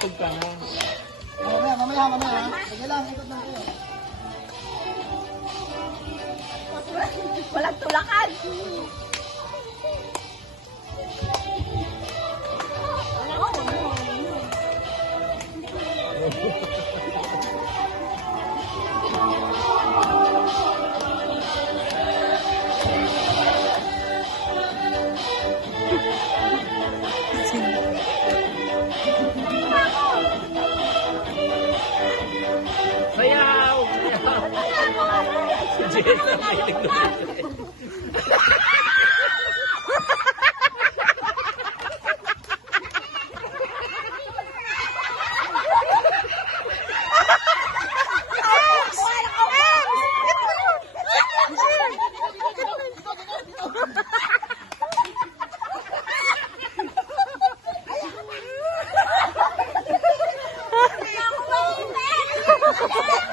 Tugtog ka na. Mamaya. Sige lang, ikot lang kayo. Walang tulakan. Sayaw! Si Jessa may naglulit. Ako